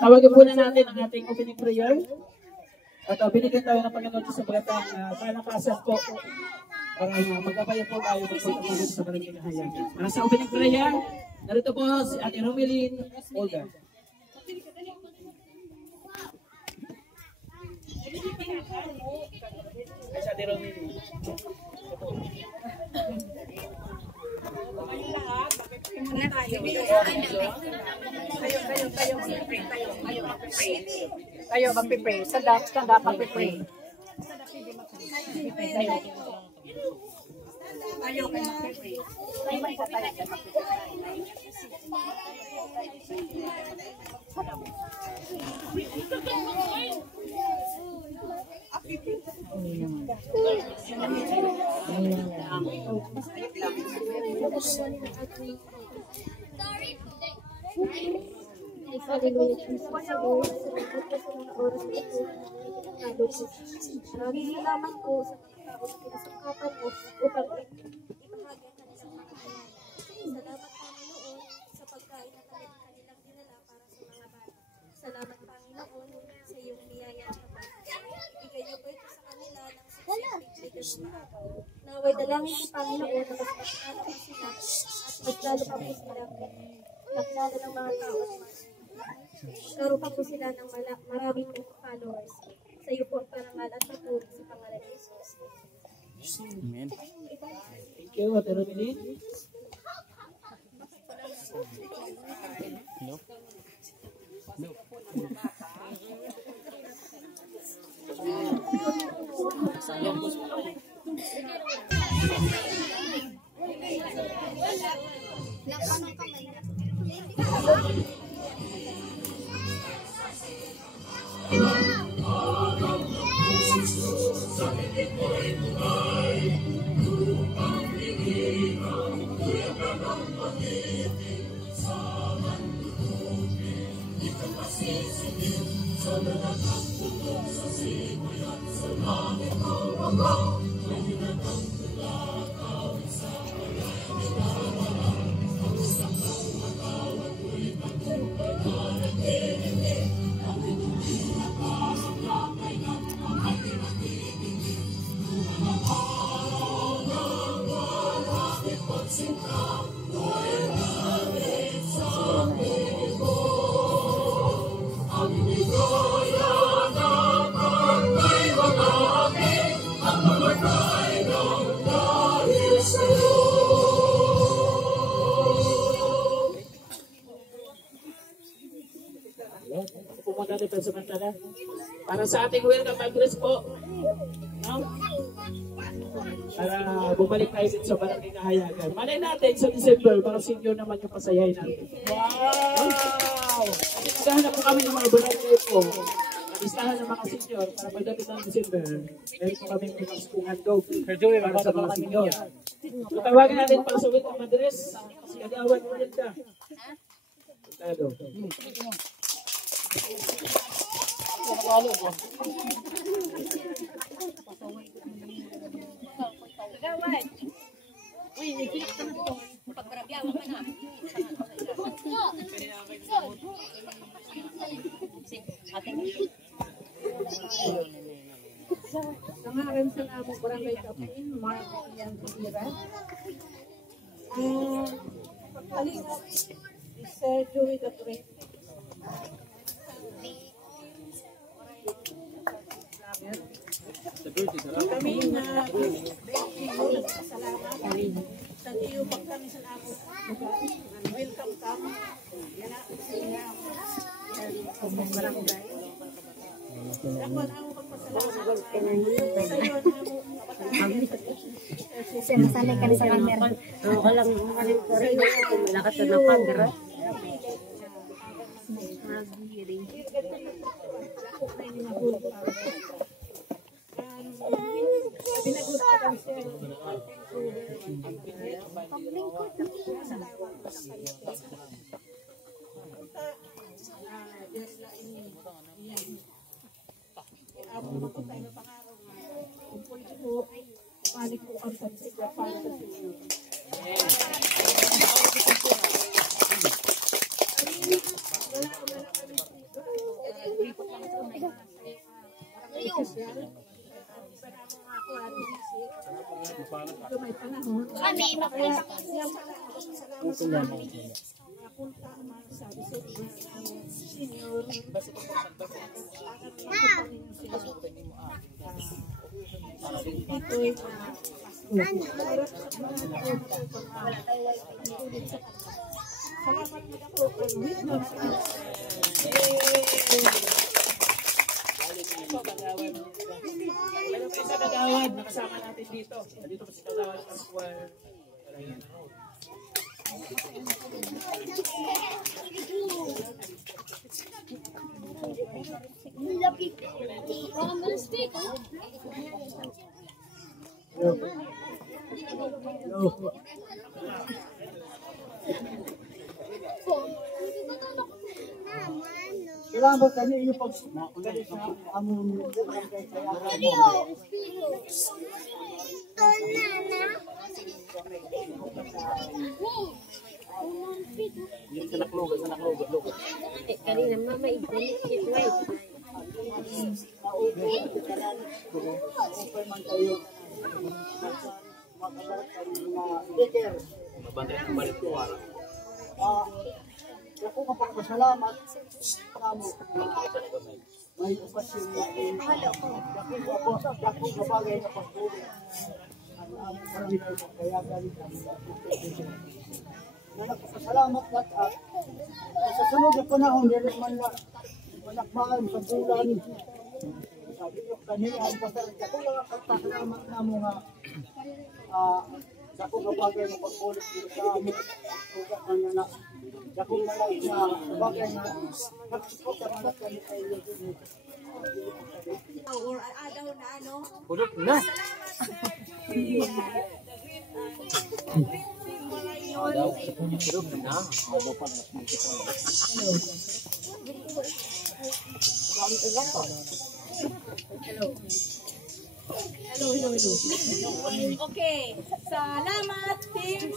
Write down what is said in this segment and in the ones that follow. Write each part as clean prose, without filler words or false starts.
Tawagin muna natin ang ating opening prayer. At binigyan tayo ng Panginoon sa bagatang kalakasan po para mag-abayan po tayo magpagpagulit sa maraming kahayagan. Para sa opening prayer, narito po si Ate Romeline Olga. Si Ate Romeline. Kayo magpipray. Stand up, magpipray. Kayo magpipray. Maraming salamat po sa tao na pinasangkapan mo upang ipahagi ang kanilang makakayan. Salamat Panginoon sa pagkain na kanilang dinala para sa mga bata. Salamat Panginoon sa iyong biyaya at kapal. Ibigay niyo po ito sa kanila ng siksik ng mga araw. Naway dalangin ni Panginoon na mas masyado pa sila at mas lalo pa po sila nakilala ng mga tao at mas karoon pa po sila ng maraming followers. Sa iyo po ang parangal at papuri sa pangalan ni Jesus. Amen. Thank you, Ate Romeline. Hello? Para sa ating welcome address po, no? Para bumalik tayo din sa Barangay Kahayagan. Malay natin sa December, para senior naman yung pasayahin natin. Wow! Naghahanap po kami ng mga barangay po. Nag-istahan ng mga senior para pagdating ng December. Meron po kami mga skungan dog para sa mga senior. So tawagan natin para sa welcome address. Si Agawan mo rin ka. Tado. Gawad. Uy, nag-click ka na ito. Pagbarabyawan ka na. Nangaran sa namang barangay Kapin, Mark Yan Sira. Pagpalingat, Sir Joey Datre. Kami na salamat sa iyo pag kami sa among lugar. Welcome kami. Yan ang barangay. Ako na ang pagpasalamat sa iyo na Sinasanay ka sa camera. Walang maling kore. Malakas na camera. Balik po ang pagsigla para sa inyo. Ito may panahon. Kami, mapunta. Yan pala, salamat sa napunta ang mga sabi sa senior. Ito'y salamat na po ang wisdom sa Meron kayo sa Kagawad, nakasama natin dito. Dito po si Kagawad Pascual. Parang malastik, ha? Salamat kami iyo pag galit sa among kay Kanina mama ibulit it man kayo. Sticker. Mabantay ang balik ko. Ako kapagpasalamat kamo may okasyon na dako nga bagay na pagtulong ang among Panginoon kaya galit kami na nagpasalamat at sa sunod na panahon dili man na manakmaan sa bulan sabi ko kanina ako lang pagpasalamat namo nga dako nga bagay na pagtulong sa amin ugat kanya na dako malay na bagay na nagsuot ang anak kami ay or adaw na ano. Pulot na. Pulot na. Okay. Salamat, team.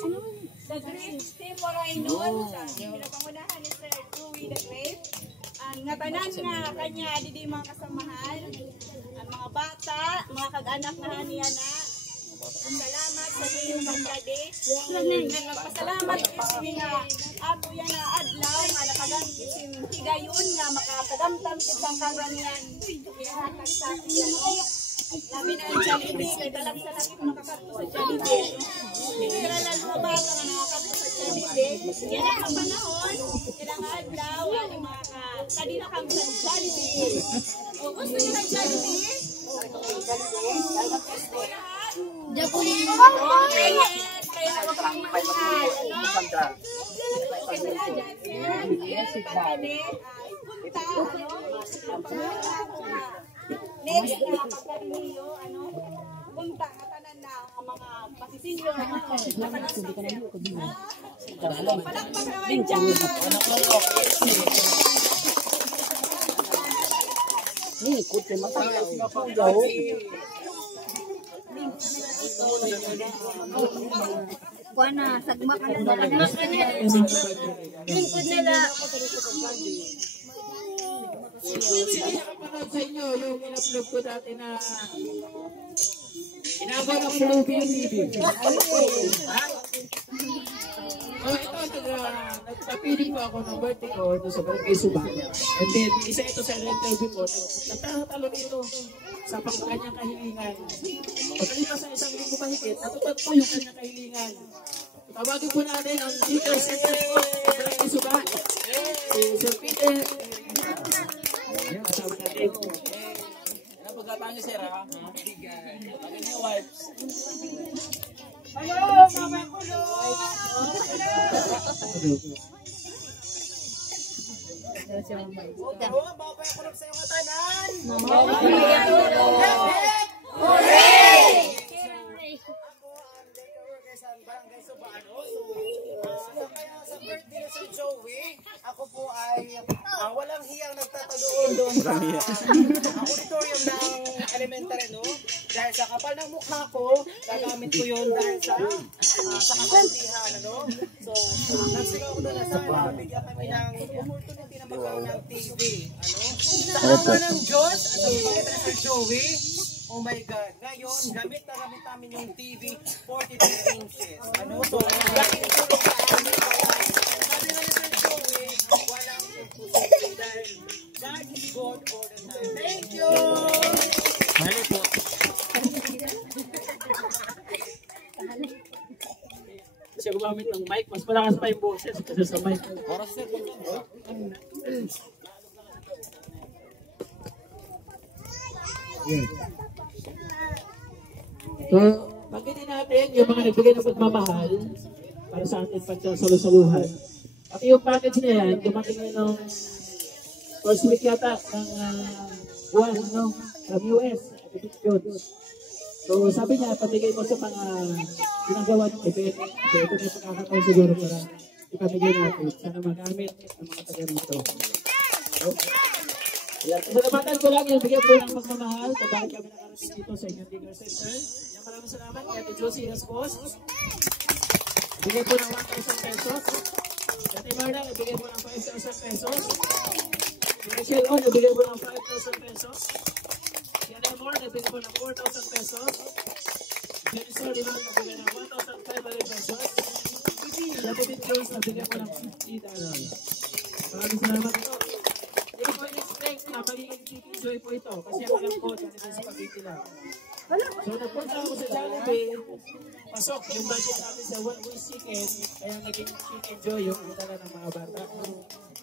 The Great Team Morainon. Sa pinapangunahan ni Sir Dewey the Great. Ang ngatanan nga kanya, di mga kasamahan. Ang mga bata, mga kag-anak na niya na. Salamat sa inyong magdadi. Nagpasalamat kasi nga ato yan na adlaw nga nakagang isim higayon nga makatagamtam kitang kaganian. Ihatag sa atin. Labi na ang Jollibee, kay dalang sa langit makakato sa Jollibee. Pero lang mga bata nga nakakato sa Jollibee. Yan ang panahon, ilang adlaw, aling mga kadi na kami sa Jollibee. O gusto nyo ng Jollibee? Japulin. Kaya ako kang mahal. Okay, salamat. Punta, next na pagkarin niyo, punta nga tanan na ang mga pasisinyo. Palakpak naman dyan. ikot kay matanggal sila pang daw. Kuana, sagma ka na nalagas ka nila. Lingkod nila. Nakapanood sa inyo yung in-upload ko dati na inagawa ng Philippine TV. Ito, nagpapiling po ako ng birthday ko doon sa Barangay Suba. And then, isa ito sa interview ko, nagtatalo dito sa kanyang kahilingan. Pagkalipas sa isang linggo mahigit, natupad po yung kanyang kahilingan. Tawagin po natin ang Peter Center po sa Barangay Suba. Si Sir Peter. Ayan, kasama natin. Ano pagkataan niyo, sir, ha? Lagyan niyo wipes. Hello, Mama Kulo! Ako po ay walang hiyang nagtatadoon doon sa auditorium ng elementary, no? Dahil sa kapal ng mukha ko, gagamit ko yun dahil sa kakuntihan, ano? So, nagsigaw ko doon na sana bigyan kami ng opportunity na magkaroon ng TV, ano? Sa ama ng Diyos, at sa pagkakita na Sir Joey, Oh my God. Ngayon, gamit na gamit namin yung TV 42 inches. Ano? So, laking tulong sa amin. Sabi na Sir Joey, walang imposible dahil God is God all the time. Thank you! Mali po. Siya gumamit ng mic, mas malakas pa yung boses kasi sa mic. So, banggitin natin yung mga nagbigay ng pagmamahal para sa ating pagsasalusaluhan. At yung package na yan, dumating na nung first week yata ng buwan, no? From US, so sabi niya, pamigay mo sa mga ginagawa ng event. So ito na yung pagkakataon siguro para ipamigay natin. Sana magamit ng mga taga rito. So, salamatan ko lang yung bigyan po ng pagmamahal. Kabalik kami nakarating dito sa inyong Digger Center. Yan, maraming salamat. Kaya ito Josie Rascos. Bigyan po ng 1,000 pesos. Kati Marna, ibigay po ng 5,000 pesos. Rachel O, nabigay po ng 5,000 pesos. Yan ay more, nabigay po ng 4,000 pesos. Jenny Soliman, nabigay ng 1,500 pesos. David Jones, nabigay po ng $50. Maraming salamat ito. Hindi ko in-expect na magiging chicken joy po ito. Kasi ang alam ko, dyan ito sa spaghetti lang. So nagpunta ako sa Jollibee, pasok yung budget natin sa one way chicken, kaya naging chicken joy yung dala ng mga bata.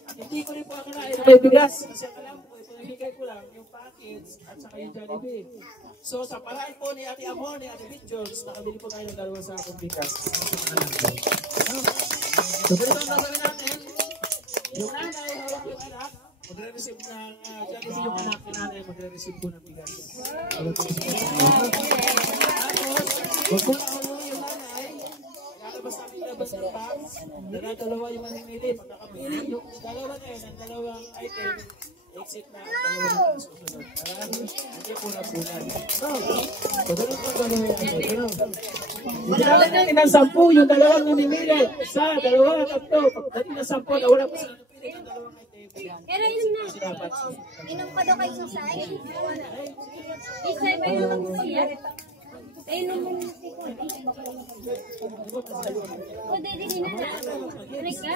At hindi ko rin po akalain na may bigas, kasi ang alam ko, ito nabigay ko lang yung packets at saka yung Jollibee. So sa paraan po ni Ate Amor, ni Ate Bit Jones, nakabili po tayo ng 2 sakong bigas. So ganito ang gagawin natin, yung nanay, hawak yung anak, magre-receive ng Jollibee yung anak ni nanay, magre-receive po ng bigas. Tapos, huwag po na hulungan yung nanay, lalabas namin labas ng box, dalawa yung mamimili, pagkakapili yung dalawa na yun, ang dalawang item, exit na ang dalawa na susunod. Para hindi po na punan. So, ganun po gano'n natin. Dalawa natin ng 10, yung dalawang namimili. Isa, dalawa, tatlo. Pagdating ng 10, nawala po sila napili ng dalawang item. Pero yun na. Inom pa daw kayo sa side. Isa ba yung siya? Inom mo na si o, dili na na. Anik ka?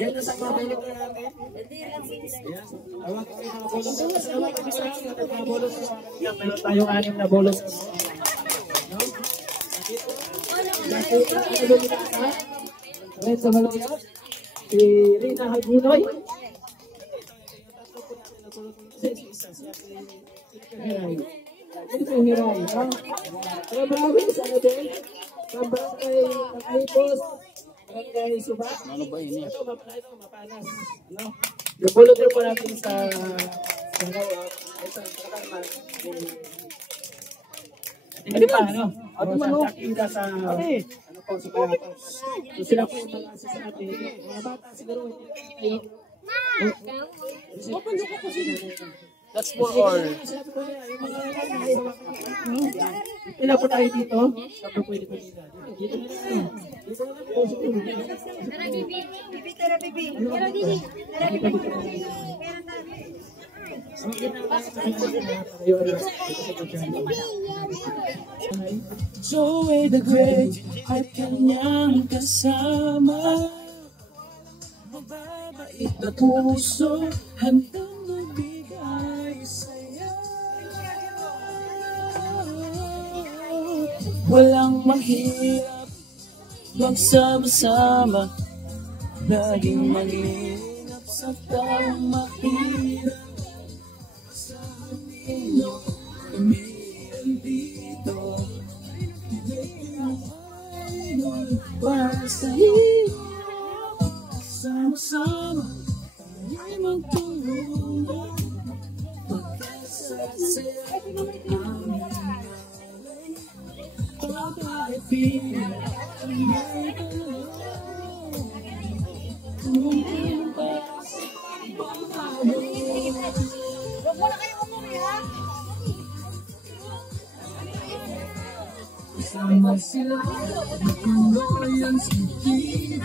Yan na sa mabalik na natin. Awag kayo mga bolong. Awag kayo mga bolong. Meron tayong 6 na bolong. Red sa balong yan. Si Rina Hagunoy. Ito yung hiray. Kaya maraming sana din. Sa barangay Nakahipos, barangay Suba. Ano ba yun? Ito mapanas. Yung volunteer po natin sa Kakarman. Hindi pa, ano? Sa Takida sa ano po, sa Kayapas. So sila po yung mga asisa natin. Mga bata siguro. Open ko po sila. That's for all. Pila po tayo dito. Tapos pwede po dito. Dito na lang. Dito na lang po. Tara, bibi. Bibi, tara, bibi. Tara, bibi. Tara, bibi. Joey the Great at kanyang kasama. Mababait na puso handang magbigay sa'yo. Walang mahirap magsama-sama, laging mag-inap sa taong mahirap. Sa kanino kami andito, hindi ang idol para sa iyo. Sama-sama tayo'y magtulungan, pagkasasaya namin babae pila ang may dalawa. Tumulong pa sa babae. Huwag mo na kayo umuwi, ha? Sama sila, natuloy ang sentido.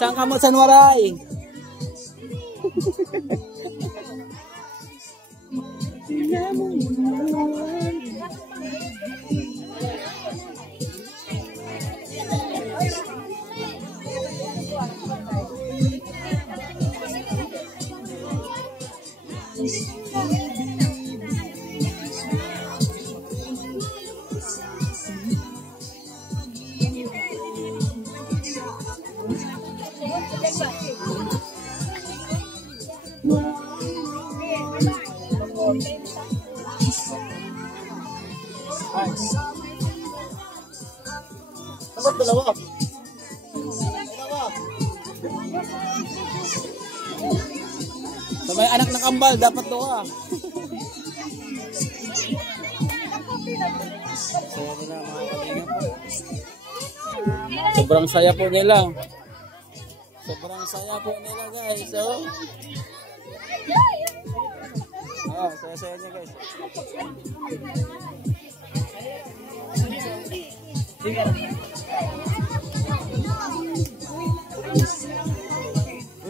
Saan ka mo, Sanwaray? Dapat dalawa. Sa may anak ng kambal, dapat doa. Saya nila mga kaibigan po. Sobrang saya po nila. Sobrang saya po nila guys. So, saya-saya niya guys.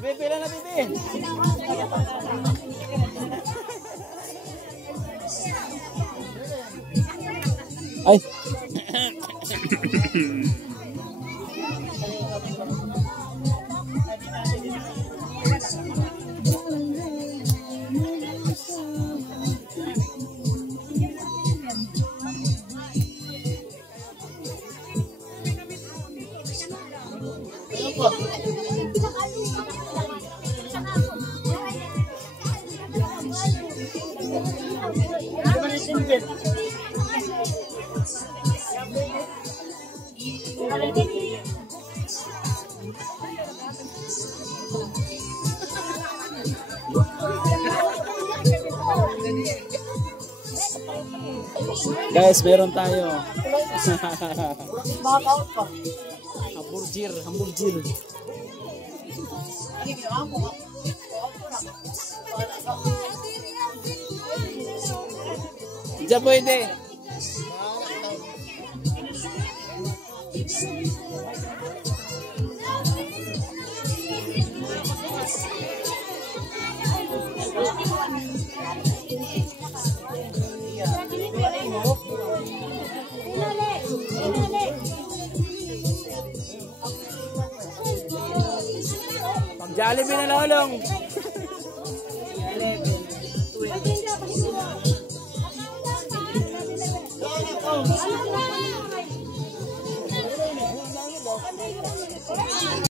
Bibi, pila na Bibi. Ay. Guys, meron tayo. Hamburger, hamburger. Diyan pwede. Jollibee na lolong.